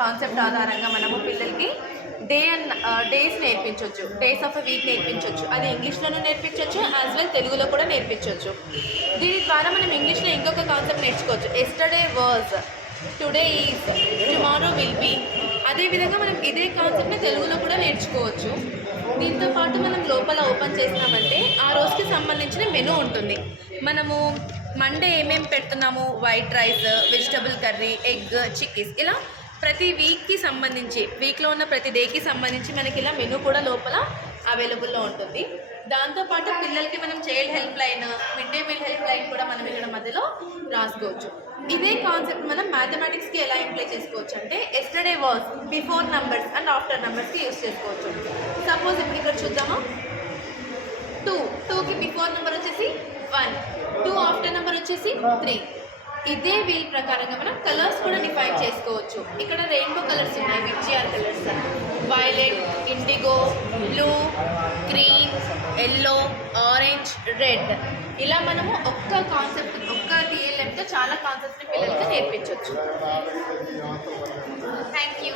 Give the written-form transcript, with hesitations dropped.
Concept ఆధారంగా మనము పిల్లలకి డేస్ నేర్పించవచ్చు, డేస్ ఆఫ్ ఎ వీక్ నేర్పించవచ్చు. అది ఇంగ్లీష్లోనూ నేర్పించవచ్చు, యాజ్ వెల్ తెలుగులో కూడా నేర్పించవచ్చు. దీని ద్వారా మనం ఇంగ్లీష్లో ఇంకొక కాన్సెప్ట్ నేర్చుకోవచ్చు. Yesterday was, today is, tomorrow will be. అదేవిధంగా మనం ఇదే కాన్సెప్ట్ని తెలుగులో కూడా నేర్చుకోవచ్చు. దీంతో పాటు మనం లోపల ఓపెన్ చేసినామంటే ఆ రోజుకి సంబంధించిన మెనూ ఉంటుంది. మనము మండే ఏమేమి పెడుతున్నాము, white rice, vegetable curry, egg, chickies, ఇలా ప్రతి వీక్కి సంబంధించి, వీక్లో ఉన్న ప్రతి డేకి సంబంధించి మనకి ఇలా మెనూ కూడా లోపల అవైలబుల్లో ఉంటుంది. దాంతోపాటు పిల్లలకి మనం child help line, mid day meal help line కూడా మనం ఇక్కడ మధ్యలో రాసుకోవచ్చు. ఇదే కాన్సెప్ట్ మనం మ్యాథమెటిక్స్కి ఎలా ఇంప్లై చేసుకోవచ్చు అంటే yesterday was before numbers and after నంబర్స్కి యూస్ చేసుకోవచ్చు. సపోజ్ ఇప్పుడు ఇక్కడ చూద్దామా, 2కి బిఫోర్ నెంబర్ వచ్చేసి 1, 2 ఆఫ్టర్ నెంబర్ వచ్చేసి 3. ఇదే వీల్ ప్రకారంగా మనం కలర్స్ కూడా డిఫైన్ చేసుకోవచ్చు. ఇక్కడ రెయిన్బో కలర్స్ ఉన్నాయి, VGR colours, violet, IndiGo, blue, green, yellow, orange, red. ఇలా మనము ఒక్క కాన్సెప్ట్, ఒక్క టీఎల్ఎంతో చాలా కాన్సెప్ట్ని పిల్లలకి నేర్పించవచ్చు. Thank you.